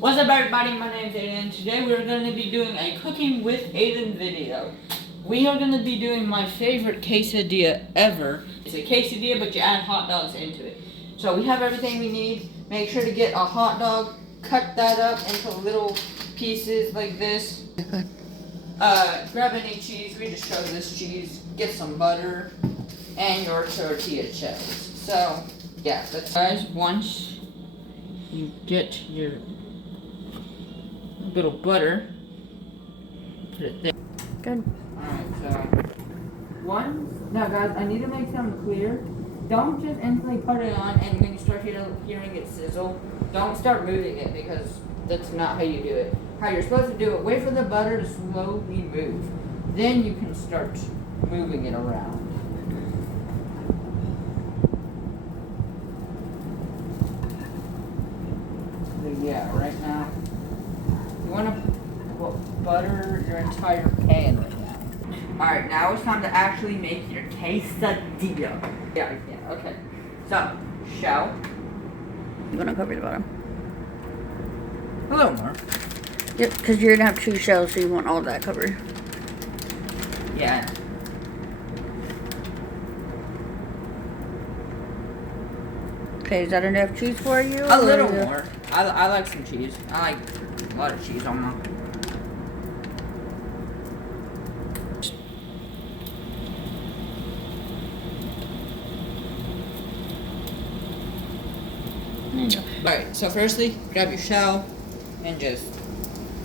What's up, everybody? My name is Ayden. Today we're going to be doing a cooking with Ayden video. We are going to be doing my favorite quesadilla ever. It's a quesadilla, but you add hot dogs into it. So we have everything we need. Make sure to get a hot dog, cut that up into little pieces like this. Grab any cheese. We just shove this cheese. Get some butter and your tortilla shells. So yeah, that's guys. Once you get your little butter, put it there. Good. Alright, so now guys, I need to make something clear. Don't just instantly put it on and when you start hearing it sizzle, don't start moving it because that's not how you do it. How you're supposed to do it, wait for the butter to slowly move. Then you can start moving it around. So yeah, right now, you want to butter your entire pan right now. Alright, now it's time to actually make your quesadilla. Yeah, okay. So, shell. You want to cover the bottom? A little more. Yep, because you're going to have 2 shells, so you want all that covered. Yeah. Okay, is that enough cheese for you? A little more. I like some cheese. I like a lot of cheese on mine. Alright, so firstly, grab your shell and just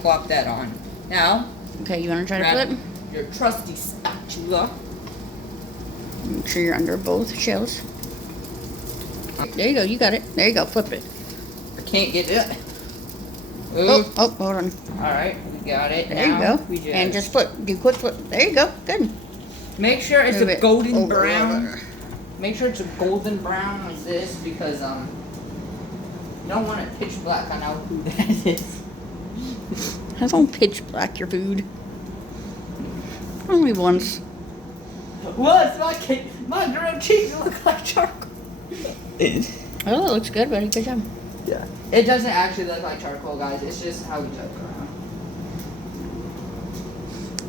plop that on. Now, okay, you want to try to flip? Your trusty spatula. Make sure you're under both shells. There you go, you got it. There you go, flip it. I can't get it. Oh, hold on. Alright, we got it. There now, you go. And just flip. Do quick flip. There you go. Good. Make sure it's Move a it golden over. brown. Make sure it's a golden brown like this because you don't want it pitch black. I know who that is. I don't pitch black your food. Only once. Well, it's like my grilled cheese looks like charcoal. Oh, it looks good, buddy. Good job. Yeah. It doesn't actually look like charcoal, guys. It's just how we joke around.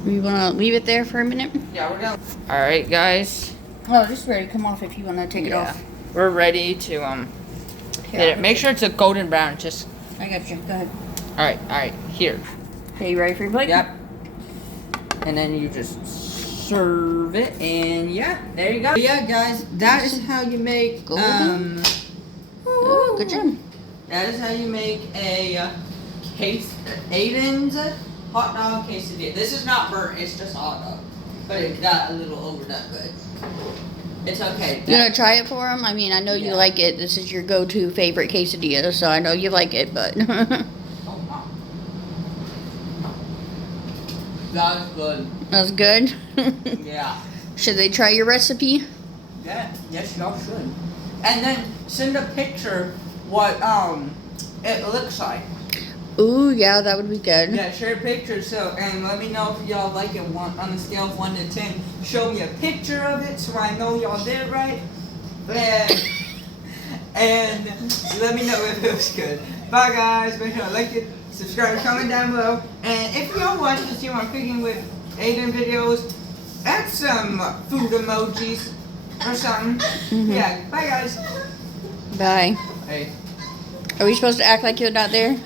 You want to leave it there for a minute? Yeah, we're gonna. All right, guys. Oh, this is ready to come off if you want to take it off. We're ready to hit it. Make sure it's a golden brown. Just. I got you. Go ahead. All right. Here. Okay, you ready for your plate? Yep. And then you just serve it, and yeah, there you go. Yeah, guys, that is how you make golden. Oh, good job. That is how you make a Ayden's hot dog quesadilla. This is not burnt; it's just hot dog, but it got a little overdone. But it's okay. You gonna try it for him? I mean, I know you like it. This is your go-to favorite quesadilla, so I know you like it, but. That's good. That's good? Yeah. Should they try your recipe? Yeah. Yes, y'all should. And then send a picture what it looks like. Ooh, yeah, that would be good. Yeah, share a picture. So and let me know if y'all like it on a scale of 1 to 10. Show me a picture of it so I know y'all did right. And let me know if it was good. Bye guys. Make sure to like it, subscribe, comment down below. And if y'all want to see more cooking with Ayden videos, add some food emojis or something. Yeah. Bye guys. Bye. Hey. Are we supposed to act like you're not there?